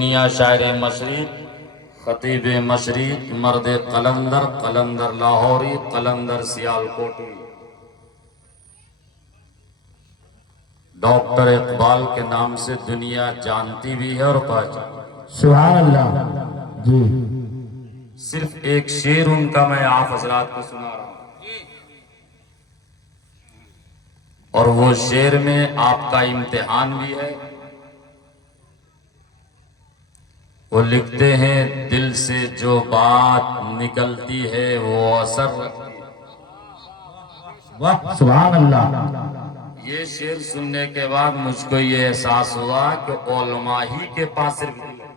दुनिया शायर मशरिक, खतीब मशरिक, मर्द कलंदर, कलंदर लाहौरी, कलंदर सियालकोटी, डॉक्टर इकबाल के नाम से दुनिया जानती भी है और पहचानती। सुभान अल्लाह जी। सिर्फ एक शेर उनका मैं आप हजरात को सुना रहा हूं, और वो शेर में आपका इम्तिहान भी है। वो लिखते हैं, दिल से जो बात निकलती है वो असर रखती है। वाह सुभान अल्लाह। ये शेर सुनने के बाद मुझको ये एहसास हुआ कि उलमा ही के पास सिर्फ दिल है।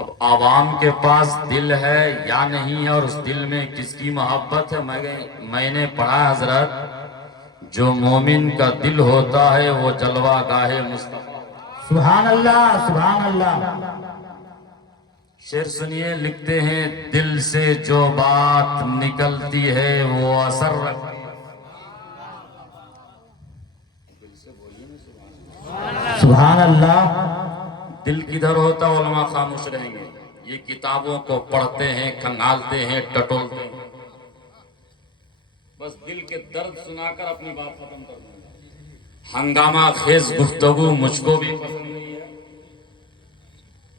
अब आवाम के पास दिल है या नहीं है, और उस दिल में किसकी मोहब्बत है। मैंने पढ़ा हजरत, जो मोमिन का दिल होता है वो जलवा गाहे मुस्तफा। सुभान अल्लाह सुभान अल्लाह। शेर सुनिए, लिखते हैं, दिल से जो बात निकलती है वो असर रखती है। सुभान अल्लाह। दिल किधर होता, उलमा खामोश रहेंगे। ये किताबों को पढ़ते हैं, खंगालते हैं, टटोलते हैं, बस दिल के दर्द सुनाकर अपनी बात खत्म कर देंगे। हंगामा खेज गुफ्तगू मुझको भी पसंद नहीं है,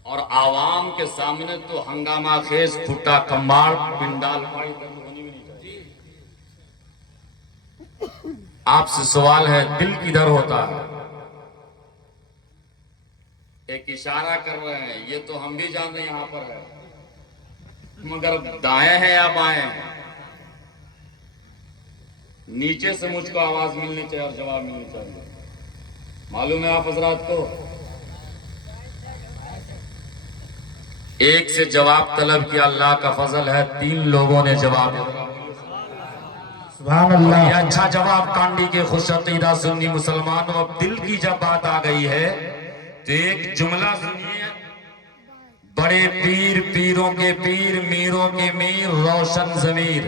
और आवाम के सामने तो हंगामा खेज खुट्टा कम्बाड़ पिंडाल पाई होनी भी नहीं चाहिए। आपसे सवाल है, दिल किधर होता है? एक इशारा कर रहे हैं, ये तो हम भी जानते हैं यहां पर है, मगर दाएं हैं या बाएं हैं? नीचे से मुझको आवाज मिलनी चाहिए और जवाब मिलनी चाहिए। मालूम है आप हजरात को? एक से जवाब तलब किया, अल्लाह का फजल है 3 लोगों ने जवाब दिया। सुभान अल्लाह। ये अच्छा जवाब कांडी के खुशअकीदा सुन्नी मुसलमानों। अब दिल की जब बात आ गई है तो एक जुमला सुनिए, बड़े पीर पीरों के पीर, मीरों के मीर, रोशन जमीर,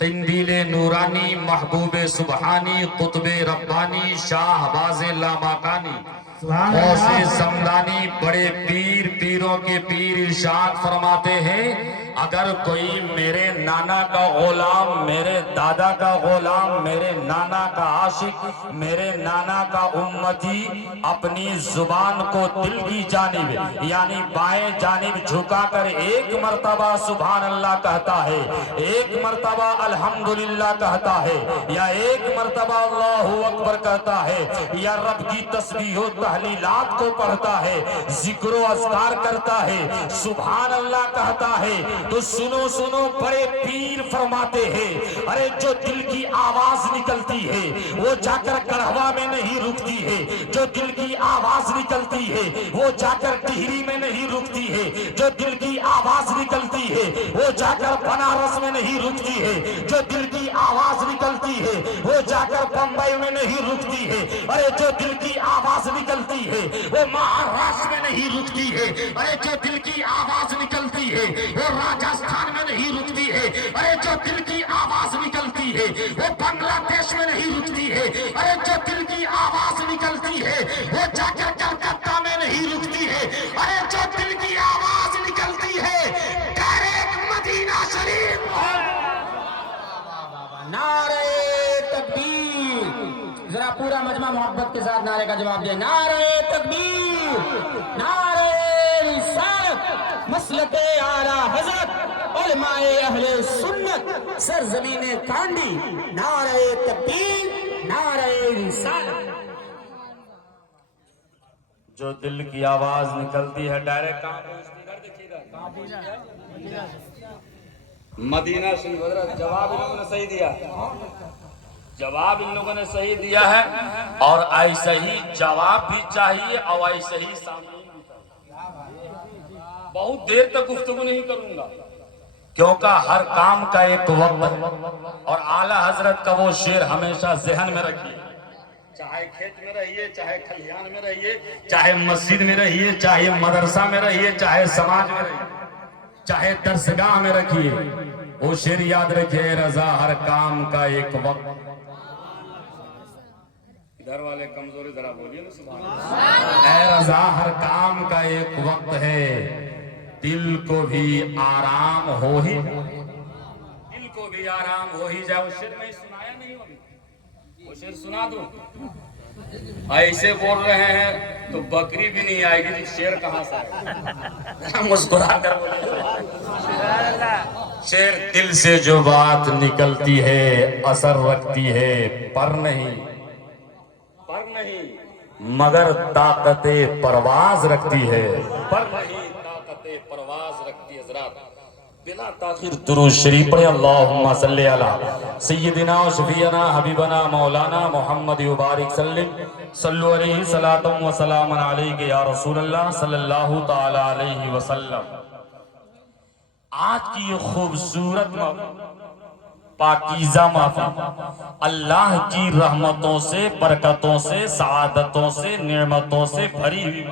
तिंदीले नूरानी, महबूबे सुबहानी, कुतबे रब्बानी, शाहबाजे लामाकानी, गौसे समदानी, बड़े पीर पीरों के पीर इरशाद फरमाते हैं, अगर कोई मेरे नाना का गुलाम, मेरे दादा का गुलाम, मेरे नाना का आशिक, मेरे नाना का उम्मती अपनी जुबान को दिल की जानिब यानी बाएं जानिब झुकाकर एक मर्तबा सुभान अल्लाह कहता है, एक मर्तबा अल्हम्दुलिल्लाह कहता है, या एक मर्तबा अल्लाहु अकबर कहता है, या रब की तस्बीह व तहलीलात को पढ़ता है, जिक्र व अज़कार करता है, सुभान अल्लाह कहता है, तो सुनो सुनो, बड़े पीर फरमाते हैं, अरे जो दिल की आवाज निकलती है वो जाकर कढ़वा में नहीं रुकती है, जो दिल की आवाज निकलती है वो जाकर टिहरी में नहीं रुकती है, जो दिल की आवाज निकलती है वो जाकर बनारस में नहीं रुकती है, जो दिल की आवाज निकलती है वो जाकर बंबई में नहीं रुकती है, अरे जो दिल की आवाज निकलती है वो महाराष्ट्र में नहीं रुकती है, अरे जो दिल की आवाज निकलती है वो राजस्थान में नहीं रुकती है, अरे जो दिल की आवाज निकलती है वो बांग्लादेश में नहीं रुकती है, अरे जो दिल की आवाज निकलती है वो जाकर कलकत्ता में नहीं रुकती है, अरे जो दिल की आवाज निकलती है डायरेक्ट मदीना शरीफ। नारे तकबीर। जरा पूरा मजमा मोहब्बत के साथ नारे का जवाब दे। नारे तकबीर, नारे रिसालत, मसलके आला हजरत, उलमाए अहले सुन्नत, सरजमीने कांडी, नारे तकबीर, नारे रिसालत। जो दिल की आवाज निकलती है डायरेक्ट कहां पहुंचती है? मदीना शरीफ। जवाब इन लोगों ने सही दिया, जवाब इन लोगों ने सही दिया है, और ऐसा ही जवाब भी चाहिए और ऐसे ही सामने भी चाहिए। बहुत देर तक गुफ्तगू नहीं करूंगा क्योंकि हर काम का एक वक्त है, और आला हजरत का वो शेर हमेशा जहन में रखिए। चाहे खेत में रहिए, चाहे खलिहान में रहिए, चाहे मस्जिद में रहिए, चाहे मदरसा में रहिए, चाहे समाज में रहिए, चाहे दरसगाह में रखिए, वो शेर याद रखिए, रजा हर काम का एक वक्त। इधर वाले कमजोरी जरा बोलिए ना सुभान अल्लाह। ऐ रज़ा, हर काम का एक वक्त है, दिल को भी आराम हो ही, दिल को भी आराम हो ही जाए। वो शेर मैं सुनाया नहीं हो अभी, वो शेर सुना दूं? ऐसे बोल रहे हैं तो बकरी भी नहीं आएगी तो शेर कहां से आएगा? मुस्कुरा कर बोलिए। शेर दिल से जो बात निकलती है असर रखती है, पर नहीं मगर ताकते परवाज रखती है, पर नहीं ताकते परवाज रखती है। जरा बिना ताखिर दुरूद शरीफ पढ़े, अल्लाहुम्मा सल्ली अला सय्यिदिना व शफीना हबीबना मौलाना मुहम्मद मुबारक सल्लु अलैहि सलातम व सलामन अलैहि या रसूलल्लाह सल्लल्लाहु तआला अलैहि वसल्लम। आज की ये खूबसूरत पाकीज़ा महफिल अल्लाह की रहमतों से, बरकतों से, सआदतों से, नेमतों से भरी हुई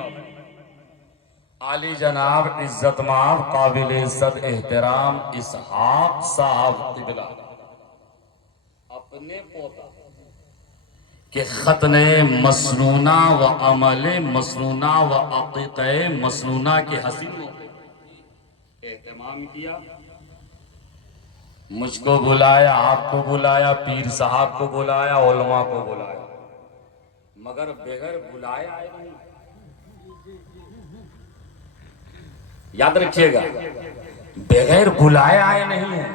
आली जनाब इज्जत माब काबिल इज्जत एहतराम इसहाक साहब क़िबला अपने पोता के खतने मसनूना व अमले मसनूना व अक़ीक़े मसनूना के हसीनों एहतमाम किया। मुझको बुलाया, आपको बुलाया, पीर साहब को बुलाया, उलमा को बुलाया, मगर बगैर बुलाए आए नहीं। याद रखिएगा, बगैर बुलाए आए नहीं है।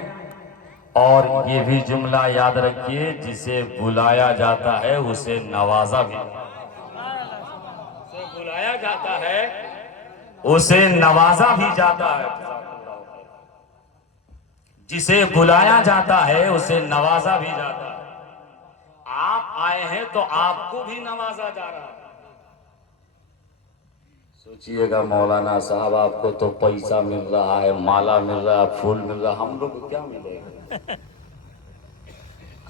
और ये भी जुमला याद रखिए, जिसे बुलाया जाता है उसे नवाजा भी, उसे बुलाया जाता है उसे नवाजा भी जाता है। जिसे बुलाया जाता है उसे नवाजा भी जाता है। आप आए हैं तो आपको भी नवाजा जा रहा है। सोचिएगा मौलाना साहब, आपको तो पैसा मिल रहा है, माला मिल रहा है, फूल मिल रहा है, हम लोग को क्या मिलेगा?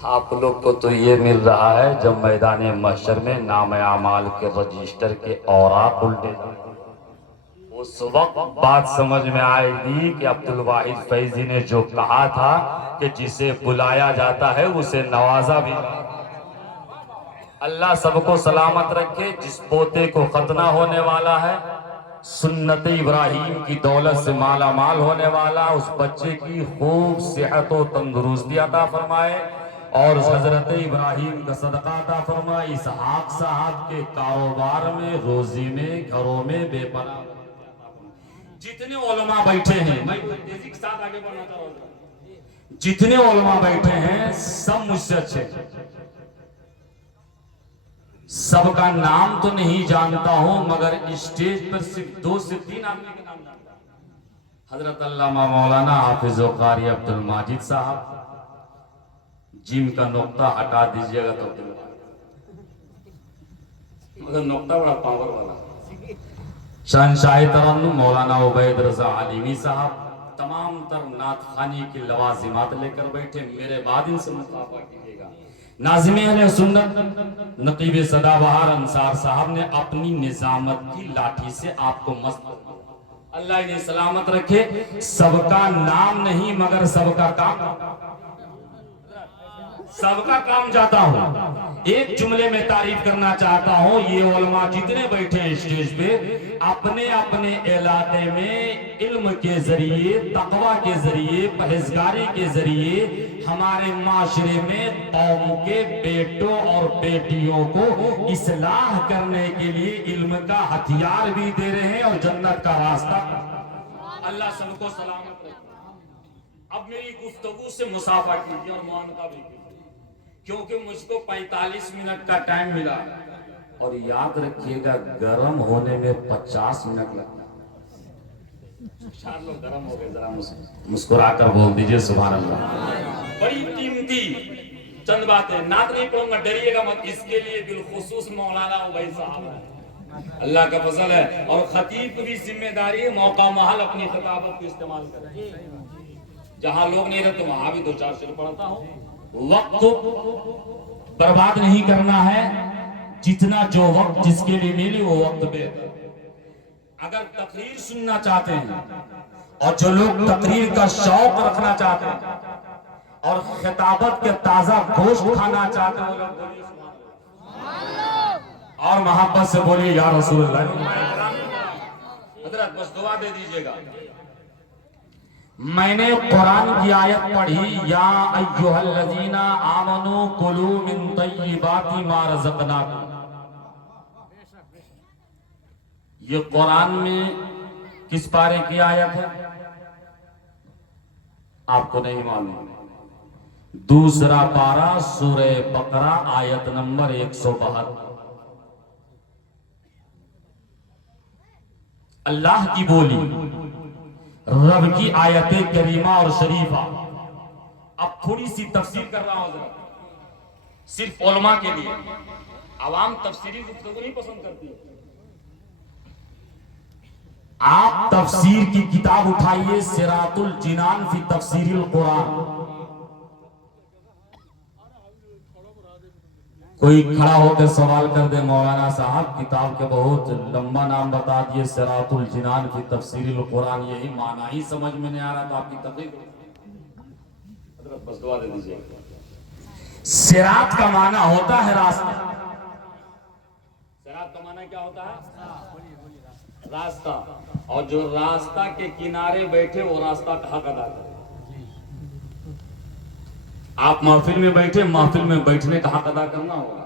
आप लोग को तो ये मिल रहा है जब मैदान महशर में नाम आमाल के रजिस्टर के औराक उल्टे, उस वक्त बात समझ में आएगी कि अब्दुल वाहिद फैजी ने जो कहा था कि जिसे बुलाया जाता है उसे नवाजा भी। अल्लाह सबको सलामत रखे। जिस पोते को खतना होने वाला है, सुन्नत इब्राहिम की दौलत से माला माल होने वाला, उस बच्चे की खूब सेहत और तंदुरुस्ती अता फरमाए और हजरत इब्राहिम का सदका अता फरमाए। इसहाक साहब के कारोबार में, रोजी में, घरों में बेपनाह जितने उलमा बैठे हैं, मैं तेजी के साथ आगे बढ़ना चाहूंगा, जितने उलमा बैठे हैं सब मुझसे अच्छे, सबका नाम तो नहीं जानता हूं मगर स्टेज पर सिर्फ 2 से 3 आदमी के नाम जानता हूं। हजरत अल्लामा मौलाना हाफिज कारी अब्दुल माजिद साहब, जिम का नुक्ता हटा दीजिएगा तो मगर नुक्ता बड़ा पावर वाला। शहंशाह तरन्नुम मौलाना उबैद रजा आलिमी साहब तमाम तर नात खानी की लवाजिमात लेकर बैठे, मेरे बाद इनसे मुखाफा कीजिएगा। नाज़िमे अहले सुन्नत नकीब सदाबहार अंसार साहब ने अपनी निजामत की लाठी से आपको मस्त, अल्लाह इन्हें सलामत रखे। सबका नाम नहीं मगर सबका काम जाता हूं। एक जुमले में तारीफ करना चाहता हूं, ये उलमा जितने बैठे हैं स्टेज पे, अपने अपने इलाके में इल्म के जरिए, तकवा के जरिए, परहेजगारी के जरिए हमारे माशरे में कौम के बेटों और बेटियों को इस्लाह करने के लिए इल्म का हथियार भी दे रहे हैं और जन्नत का रास्ता। अल्लाह सबको सलामत रखे। अब मेरी गुफ्तगू से मुसाफा कीजिए और मुआनका भी कीजिए, क्योंकि मुझको 45 मिनट का टाइम मिला और याद रखिएगा गर्म होने में 50 मिनट लगता है। 4 लोग गर्म हो गए, जरा मुस्कुराकर बोल दीजिए सुभान अल्लाह। बड़ी कीमती चंद बातें, नात नहीं पढ़ूंगा, डरिएगा मत, इसके लिए बिलखुसूस मौलाना उबैद साहब है, अल्लाह का फजल है। और खतीब की भी जिम्मेदारी है, मौका महल अपनी खिताबत को इस्तेमाल करें। जहां लोग नहीं रहते वहां भी 2-4 शेर पढ़ता हूं। वक्त बर्बाद नहीं करना है, जितना जो वक्त जिसके लिए मिली वो वक्त बेहतर। अगर तकरीर सुनना चाहते हैं और जो लोग तकरीर का शौक रखना चाहते हैं और खिताबत के ताजा गोश्त खाना चाहते हैं, वो लोग बोलिए सुभान अल्लाह। और मोहब्बत से बोलिए या रसूल अल्लाह। हजरत बस दुआ दे दीजिएगा। मैंने कुरान की आयत पढ़ी, या अय्युहल्लज़ीना आमनू कुलू मिन तय्यिबाति मा रज़क़नाकुम। ये कुरान में किस पारे की आयत है आपको नहीं मालूम? दूसरा पारा सूरह बकरा आयत नंबर 172। अल्लाह की बोली, रब की आयत करीमा और शरीफा। अब थोड़ी सी तफसीर कर रहा हूं जरा, सिर्फ उलमा के लिए। आवाम तफसीरी गुफ्तगू नहीं पसंद करती। आप तफसीर की किताब उठाइए, सिरातुल जिनान फी तफसीरिल कुरान। कोई खड़ा होकर सवाल कर दे, मौलाना साहब किताब के बहुत लंबा नाम बता दिए, सिरातुल जिनान फी तफसीरिल कुरान, यही माना ही समझ में नहीं आ रहा, तो आपकी तकलीफ बस दुआ दे दीजिए। सिरात का माना होता है रास्ता। सिरात का माना क्या होता है? रास्ता। और जो रास्ता के किनारे बैठे वो रास्ता का हक अदा करे। आप महफिल में बैठे, महफिल में बैठने का हक अदा करना होगा।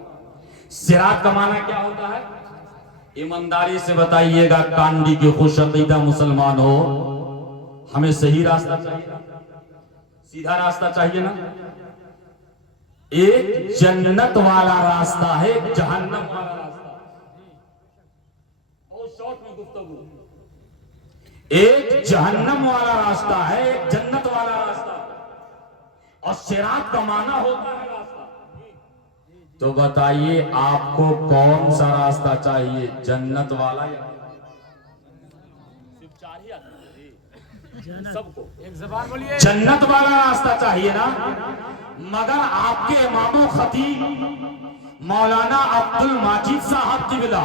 सिरात का माना क्या होता है? ईमानदारी से बताइएगा, कांडी के खुश अकीदा मुसलमान हो, हमें सही रास्ता चाहिए ना, सीधा रास्ता चाहिए ना। एक जन्नत वाला रास्ता है, एक जहन्नम वाला रास्ता। और शॉर्ट में गुफ्तगू, एक जहन्नम वाला रास्ता है, एक जन्नत वाला रास्ता। और सिरात का माना होता है रास्ता। तो बताइए आपको कौन सा रास्ता चाहिए, जन्नत वाला या सिर्फ चार ही आदमी? सबको एक ज़बान बोलिए, जन्नत वाला रास्ता चाहिए ना। मगर आपके इमाम खतीब मौलाना अब्दुल माजिद साहब किबला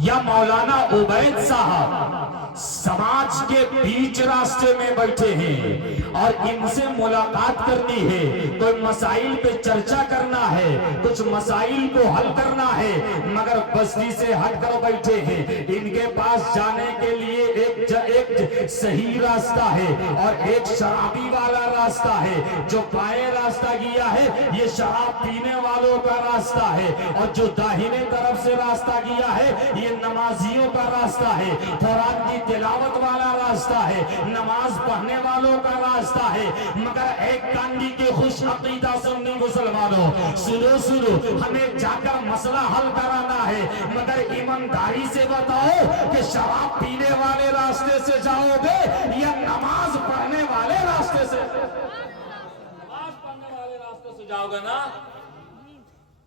या मौलाना उबैद साहब समाज के बीच रास्ते में बैठे हैं और इनसे मुलाकात करनी है, कोई मसाइल पे चर्चा करना है, कुछ मसाइल को हल करना है, मगर बस्ती से हटकर बैठे हैं। इनके पास जाने के लिए एक सही रास्ता है और एक शराबी वाला रास्ता है। जो बाएं रास्ता किया है ये शराब पीने वालों का रास्ता है, और जो दाहिने तरफ से रास्ता किया है ये नमाजियों का रास्ता है, कुरान की तिलावत वाला रास्ता है, नमाज पढ़ने वालों का रास्ता है। मगर एक कांडी के खुश अकीदा सुन्नी मुसलमानों, सुनो हमें जाकर मसला हल कराना है, मगर ईमानदारी से बताओ कि शराब पीने वाले रास्ते से जाओगे या नमाज पढ़ने वाले रास्ते से? नमाज पढ़ने वाले रास्ते से जाओगे ना।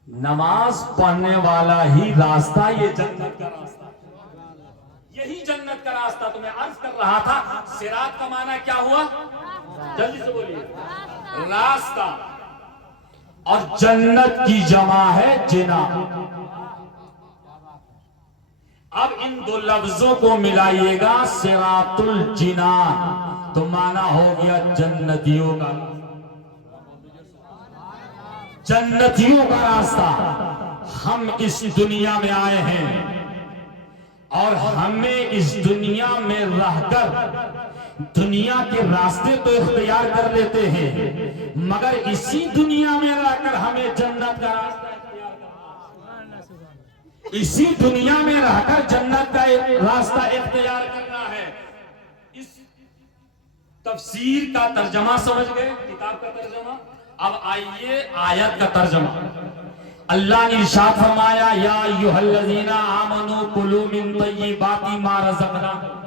नमाज पढ़ने वाला ही रास्ता ये जन्नत का रास्ता, यही जन्नत का रास्ता। तो मैं अर्ज कर रहा था, सिरात का माना क्या हुआ? जल्दी से बोलिए, रास्ता। और जन्नत की जमा है जिना। अब इन दो लफ्जों को मिलाइएगा, सिरातुल जिनान, तो माना हो गया जन्नतियों का, जन्नतियों का रास्ता। हम इस दुनिया में आए हैं और हमें इस दुनिया में रहकर दुनिया के रास्ते तो इख्तियार कर लेते हैं, मगर इसी दुनिया में रहकर हमें जन्नत का रास्ता इख्तियार करना है। इसी दुनिया में रहकर जन्नत का रास्ता इख्तियार करना है। इस तफसीर का तर्जमा समझ गए, किताब का तर्जमा। अब आइए आयत का तर्जमा। अल्लाह ने इरशाद फरमाया, या अय्युहल्लज़ीना आमनू कुलू मिन तय्यिबाति मा रज़क़नाकुम।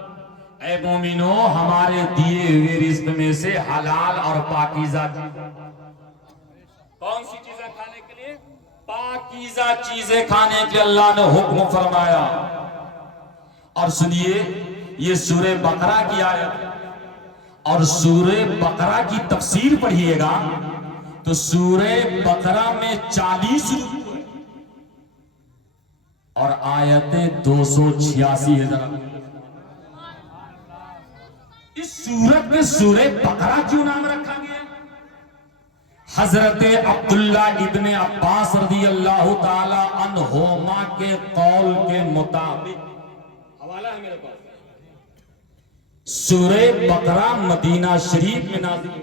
ऐ मोमिनो, हमारे दिए हुए रिज़्क़ में से हलाल और पाकीज़ा चीजें। कौन सी चीजें खाने के लिए? पाकीज़ा चीजें खाने के लिए अल्लाह ने हुक्म फरमाया। और सुनिए, ये सूरह बकरा की आयत है, और सूरह बकरा की तफसीर पढ़िएगा तो सूरह बकरा में 40 रुकू है और आयतें 286 है। इस सूरत में सूरह बकरा क्यों नाम रखा गया? हजरत अब्दुल्ला इब्ने अब्बास रदी अल्लाह ताला अन्हुमा के कौल के मुताबिक, हवाला है मेरे पास, सूरह बकरा मदीना शरीफ में नाज़िल,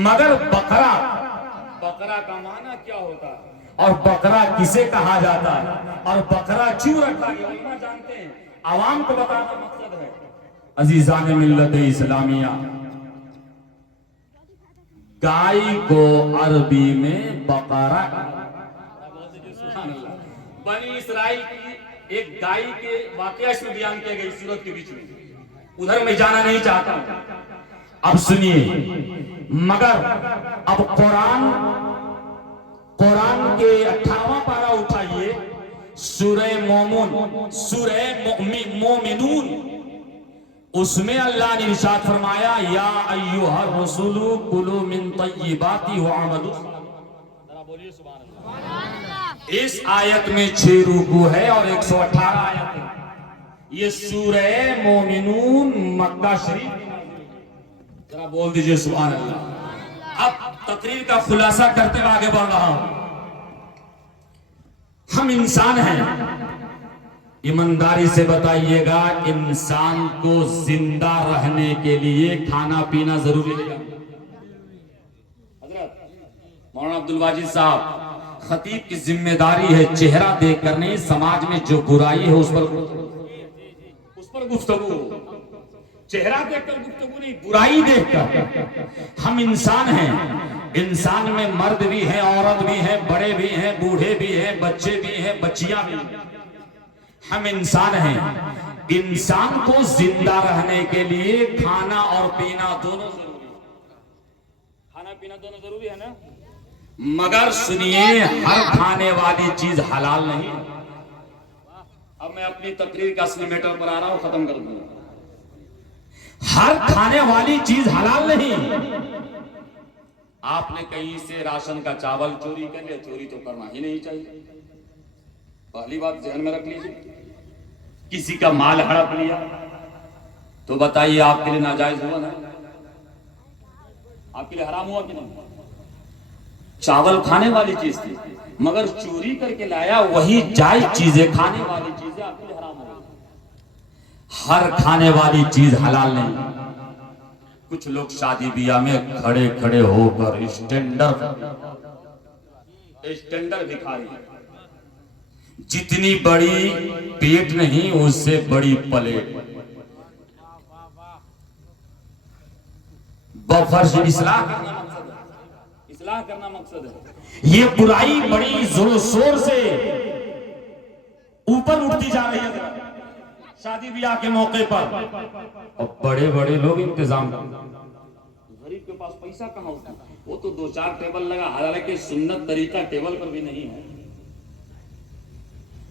मगर बकरा, बकरा का माना क्या होता है और बकरा किसे कहा जाता है और बकरा क्यों रखा गया, उलमा जानते हैं, आवाम को बताना मकसद है। अजीजान मिल्लत इस्लामिया, गाय को अरबी में बकरा, बनी इसराइल की एक गाय के वाकया इसमें बयान किया गया सूरत के बीच में, उधर मैं जाना नहीं चाहता हूं। अब सुनिए, मगर अब कुरान के 18वां पारा उठाइए, सूरह मोमिन, सूरह मोमिनून, उसमें अल्लाह ने इरशाद फरमाया, या अय्युहर रसूलु कुलू मिन तय्यिबाति वअमलू, जरा बोलिए सुभान अल्लाह। इस आयत में 6 रुकू है और 118 आयत है। ये सूरह मोमिनून मक्का शरीफ, जरा बोल दीजिए सुभान अल्लाह। अब तकरीर का खुलासा करते हुए आगे बढ़ रहा हूं। हम इंसान हैं, ईमानदारी से बताइएगा, इंसान को जिंदा रहने के लिए खाना पीना जरूरी है। हजरत मौलाना अब्दुल वाजिद साहब, खतीब की जिम्मेदारी है चेहरा देख कर नहीं, समाज में जो बुराई है उस पर गुफ्तगू, चेहरा देखकर गुफ्तगू नहीं, बुराई देखकर। हम इंसान हैं, इंसान में मर्द भी हैं, औरत भी हैं, बड़े भी हैं, बूढ़े भी हैं, बच्चे भी हैं, बच्चियां भी हैं। हम इंसान हैं, इंसान को जिंदा रहने के लिए खाना और पीना दोनों जरूरी है। खाना पीना दोनों जरूरी है ना, मगर सुनिए, हर खाने वाली चीज हलाल नहीं है। अब मैं अपनी तकरीर का असली मैटर पर आ रहा हूं, खत्म कर दूंगा। हर खाने वाली चीज हलाल नहीं। आपने कहीं से राशन का चावल चोरी कर लिया, चोरी तो करना ही नहीं चाहिए, पहली बात ध्यान में रख लीजिए। किसी का माल हड़प लिया तो बताइए आपके लिए नाजायज हुआ ना, आपके लिए हराम हुआ कि नहीं? चावल खाने वाली चीज थी, मगर चोरी करके लाया, वही जायज चीजें, खाने वाली चीजें आपके लिए हराम हो गई। हर खाने वाली चीज हलाल नहीं। कुछ लोग शादी ब्याह में खड़े खड़े होकर स्टैंडर्ड दिखा रहे हैं, जितनी बड़ी पेट नहीं उससे बड़ी प्लेट, बफर्श इस्लाह करना मकसद है। ये बुराई बड़ी जोर शोर से ऊपर उठती जा रही है शादी ब्याह के मौके पर, और बड़े बड़े लोग इंतजाम करते हैं। गरीब के पास पैसा कहां होता है, वो तो 2-4 टेबल लगा, हालांकि सुन्नत तरीका टेबल पर भी नहीं है,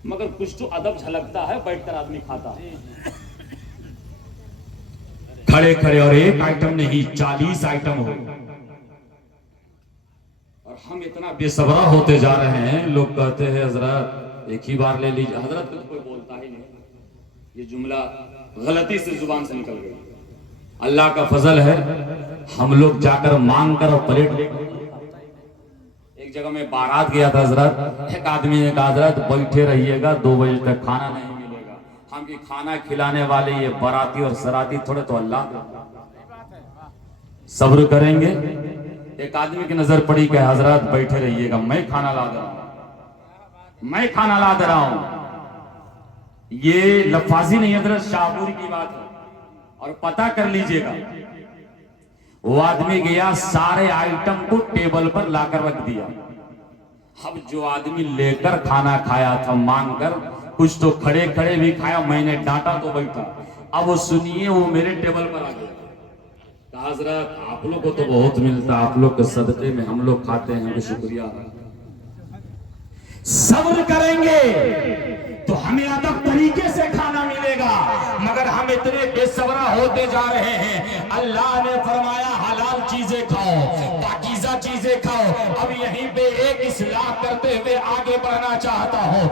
मगर कुछ तो अदब झलकता है, बैठकर आदमी खाता है खड़े खड़े, और एक आइटम नहीं 40 आइटम हो। और हम इतना बेसब्रा होते जा रहे हैं, लोग कहते हैं हजरत एक ही बार ले लीजिए, हजरत को कोई बोलता ही नहीं। ये जुमला गलती से जुबान से निकल गई। अल्लाह का फजल है, हम लोग जाकर मांग कर और प्लेट लेकर। एक जगह में बारात गया था हजरत, एक आदमी ने कहा हजरत बैठे रहिएगा, 2 बजे तक खाना नहीं मिलेगा। हम कि खाना खिलाने वाले ये बाराती और सराती थोड़े तो अल्लाह, सब्र करेंगे। एक आदमी की नजर पड़ी कि हजरत बैठे रहिएगा, मैं खाना ला दे रहा हूं, मैं खाना ला दे रहा हूं। ये लफाजी नहीं हजरत, शाहपुरी की बात है, और पता कर लीजिएगा। वो आदमी गया, सारे आइटम को टेबल पर लाकर रख दिया। अब जो आदमी लेकर खाना खाया था मांग कर, कुछ तो खड़े खड़े भी खाया, मैंने डांटा तो बैठा। अब वो सुनिए, वो मेरे टेबल पर आ गया, हजरत आप लोग को तो बहुत मिलता, आप लोग के सदके में हम लोग खाते हैं, शुक्रिया। सब्र करेंगे तो हमें अदब तरीके से खाना मिलेगा, मगर हम इतने बेसब्रा होते जा रहे हैं। अल्लाह ने फरमाया हलाल चीजें खाओ, पाकीज़ा चीजें खाओ। अब यहीं पे एक इस्लाह करते हुए आगे बढ़ना चाहता हूँ।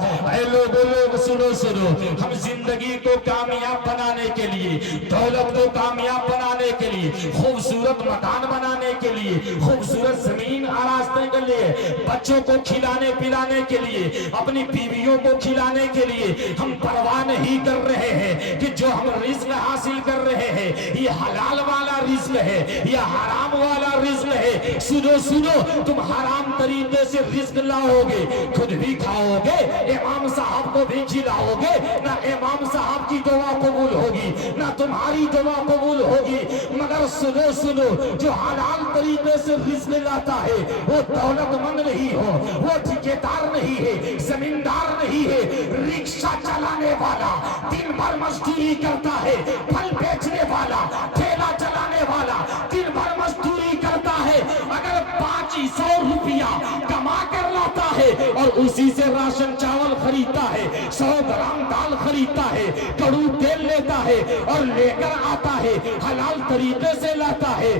लोग सुनो सुनो, हम जिंदगी को कामयाब बनाने के लिए, दौलत को कामयाब बनाने के लिए, खूबसूरत मकान बनाने के लिए, खूबसूरत जमीन आरास्ते के लिए, बच्चों को खिलाने पिलाने के लिए, अपनी बीवियों को खिलाने के लिए हम परवाह नहीं कर रहे हैं कि जो हम रिज्क हासिल कर रहे हैं ये हलाल वाला रिज्क है या हराम वाला रिज्क है। सुनो सुनो, तुम हराम तरीके से रिज्क लाओगे, खुद भी खाओगे, इमाम साहब को भी खिलाओगे, ना इमाम साहब की दुआ कबूल होगी ना तुम्हारी दुआ कबूल होगी। मगर सुनो सुनो, जो हलाल तरीके से रिज्क लाता है वो दौलतमंद नहीं हो, वो ठेकेदार नहीं है, जमींदार नहीं है, रिक्शा चलाने वाला, दिन भर मजदूरी करता है, फल बेचने वाला, ठेला चलाने वाला दिन भर मजदूरी करता है, अगर 500 रुपया कमा कर लाता है और उसी से राशन चावल खरीदता है, 100 ग्राम दाल खरीदता है, कड़ू तेल लेता है और लेकर आता है, हलाल तरीके से लाता है,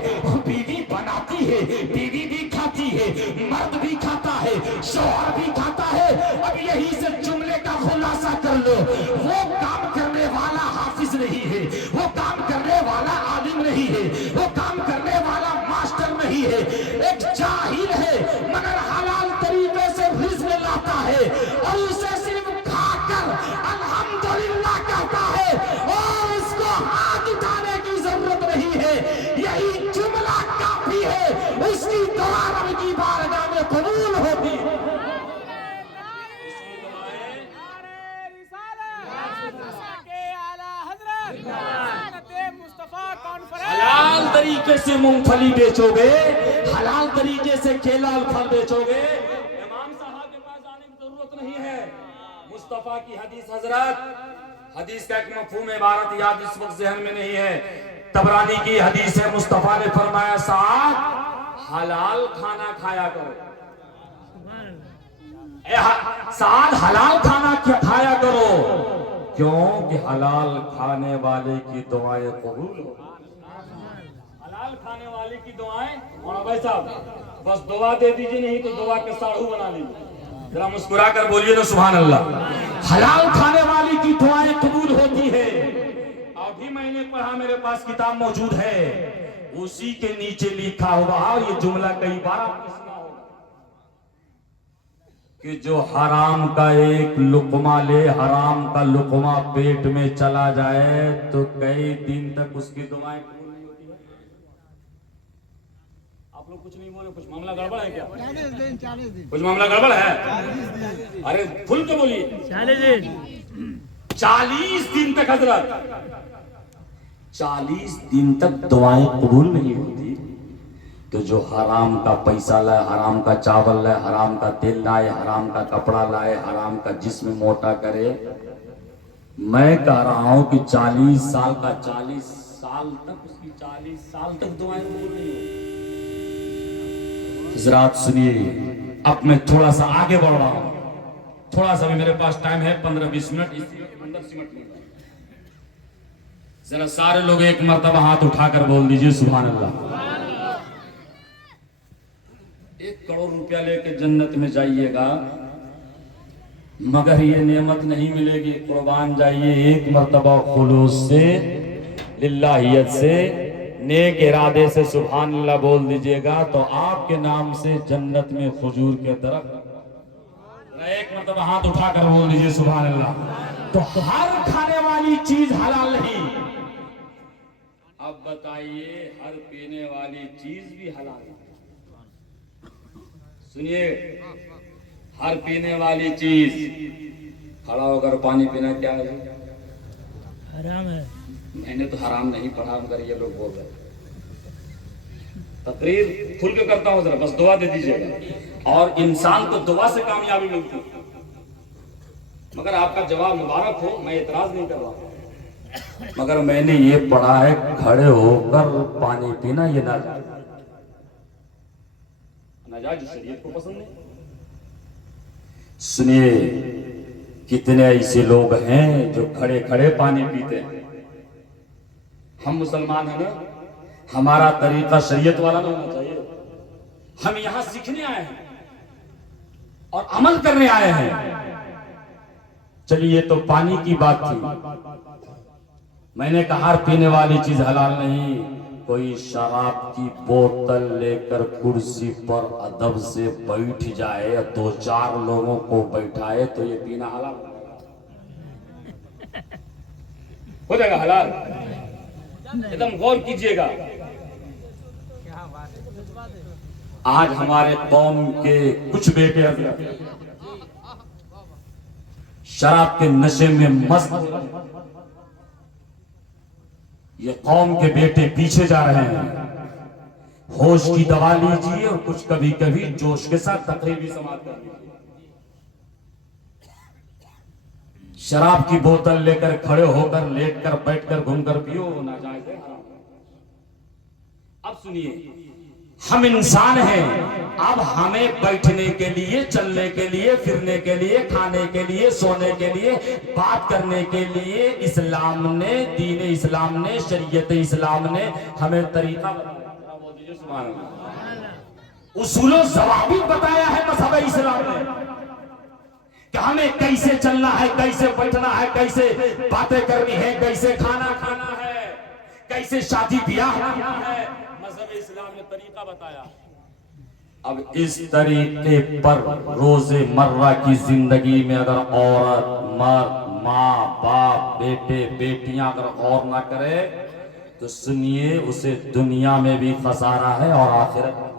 बीवी बनाती है, बीवी भी खाती है, मर्द भी खाता है, शौहर भी खाता है। अब यही से जुमले का खुलासा कर लो, वो काम करने वाला हाफिज नहीं है, वो काम करने वाला आलिम नहीं है, वो काम करने वाला मास्टर नहीं है, एक जाहिल है मगर हलाल तरीके से रिज़्क़ लाता है और उसे सिर्फ खाकर अल्हम्दुलिल्लाह कहता है और उसको हाथ उठाने की जरूरत नहीं है। यही जुमला काफी है, उसकी दुआ रब की बारगाह में कबूल होती है। हलाल तरीके से मूंगफली बेचोगे, हलाल तरीके से केला और फल बेचोगे, इमाम साहब के पास जाने की जरूरत नहीं है। मुस्तफा की हदीस हजरत, हदीस का एक मफहूम इबारत याद इस वक्त जहन में नहीं है, तबरानी की हदीस है, मुस्तफा ने फरमाया साथ हलाल खाना खाया करो, साथ हलाल खाना खाया करो, क्यों कि हलाल खाने वाले की दुआएं कबूल हो। हलाल खाने वाले की दुआएं, और भाई साहब बस दुआ दे दीजिए, नहीं तो दुआ के साढ़ू बना लीजिए, जरा मुस्कुरा कर बोलिए ना सुभान अल्लाह। हलाल खाने वाली की दुआएं कबूल होती है। अभी मैंने पढ़ा, मेरे पास किताब मौजूद है, उसी के नीचे लिखा हुआ, और ये जुमला कई बार आपने सुना होगा कि जो हराम का एक लुकमा ले, हराम का लुकमा पेट में चला जाए तो कई दिन तक उसकी दुआएं कबूल नहीं होती है। आप लोग कुछ नहीं बोले, कुछ मामला गड़बड़ है क्या? 40 दिन कुछ मामला गड़बड़ है? अरे खुल के बोलिए। 40 दिन तक हजरत, 40 दिन तक दुआएं कबूल नहीं होती। तो जो हराम का पैसा लाए, हराम का चावल लाए, हराम का तेल लाए, हराम का कपड़ा लाए, हराम का जिस्म मोटा करे, मैं कह रहा हूं कि 40 साल का 40 साल तक उसकी 40 साल तक दुआएं कबूल नहीं होती। हज़रात सुनिए, अब मैं थोड़ा सा आगे बढ़ रहा हूं, थोड़ा सा भी मेरे पास टाइम है, 15-20 मिनट, इसलिए अंदर सिमट नहीं। जरा सारे लोग एक मर्तबा हाथ उठाकर बोल दीजिए सुभान अल्लाह। 1 करोड़ रुपया लेके जन्नत में जाइएगा, मगर ये नेमत नहीं मिलेगी। कुर्बान जाइए, एक मर्तबा खुलूस से, लिल्लाहियत से, नेक इरादे से सुभान अल्लाह बोल दीजिएगा तो आपके नाम से जन्नत में खजूर के दरख्त। एक मर्तबा हाथ उठाकर बोल दीजिए सुभान अल्लाह। तो हर खाने वाली चीज हलाल नहीं। अब बताइए, हर पीने वाली चीज भी हलाल है। सुनिए, हर पीने वाली चीज, खड़ा होकर पानी पीना क्या है? हराम है। मैंने तो हराम नहीं पढ़ा, मगर ये लोग बोल रहे हैं। तकरीर खुल के करता हूं, जरा बस दुआ दे दीजिएगा, और इंसान को दुआ से कामयाबी मिलती है। मगर आपका जवाब मुबारक हो, मैं एतराज नहीं कर रहा, मगर मैंने ये पढ़ा है खड़े होकर पानी पीना ये नाजायज, नाजायज शरीयत को पसंद नहीं। सुनिए, कितने ऐसे लोग हैं जो खड़े खड़े पानी पीते हैं। हम मुसलमान हैं ना, हमारा तरीका शरीयत वाला ना होना चाहिए। हम यहां सीखने आए हैं और अमल करने आए हैं। चलिए, तो पानी की बात थी। मैंने कहा पीने वाली चीज हलाल नहीं। कोई शराब की बोतल लेकर कुर्सी पर अदब से बैठ जाए, 2-4 लोगों को बैठाए, तो ये पीना हलाल हो जाएगा, हलाल। एकदम गौर कीजिएगा। आज हमारे कौम के कुछ बेटे शराब के नशे में मस्त, ये कौम के बेटे पीछे जा रहे हैं। होश की दवा लीजिए और कुछ कभी कभी जोश के साथ तकरीर भी समाप्त कर लीजिए। शराब की बोतल लेकर खड़े होकर, लेटकर, बैठकर, घूमकर पियो, नाजायज है, हराम है। अब सुनिए, हम इंसान हैं। अब हमें बैठने के लिए, चलने के लिए, फिरने के लिए, खाने के लिए, सोने के लिए, बात करने के लिए इस्लाम ने, दीन इस्लाम ने, शरीयत इस्लाम ने हमें तरीका बताया। बोल दीजिए सुभान अल्लाह। उसूलो ज़वाबित बताया है मज़हब इस्लाम ने कि हमें कैसे चलना है, कैसे बैठना है, कैसे बातें करनी है, कैसे खाना खाना है, कैसे शादी ब्याह करना है। मज़हब इस्लाम ने तरीका बताया। अब इस तरीके पर रोजे मर्रा की जिंदगी में अगर औरत, मर्द, माँ, बाप, बेटे, बेटियां अगर गौर ना करे तो सुनिए, उसे दुनिया में भी खसारा है और आखिरत में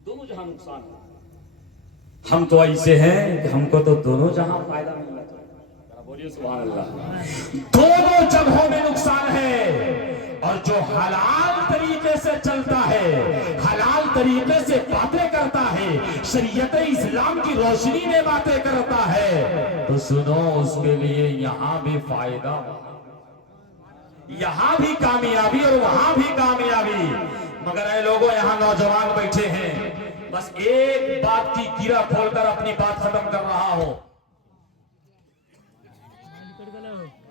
दोनों जहां नुकसान है। हम तो ऐसे हैं कि हमको तो दोनों जहां फायदा मिलना चाहिए। बोलिए सुभान अल्लाह। दोनों जगहों में नुकसान है। और जो हलाल तरीके से चलता है, हलाल तरीके से बातें करता है, शरीयत इस्लाम की रोशनी में बातें करता है, तो सुनो, उसके लिए यहां भी फायदा, यहां भी कामयाबी और वहां भी कामयाबी। मगर ऐ लोगों, यहां नौजवान बैठे हैं, बस एक बात की गिरा खोलकर अपनी बात खत्म कर रहा हो।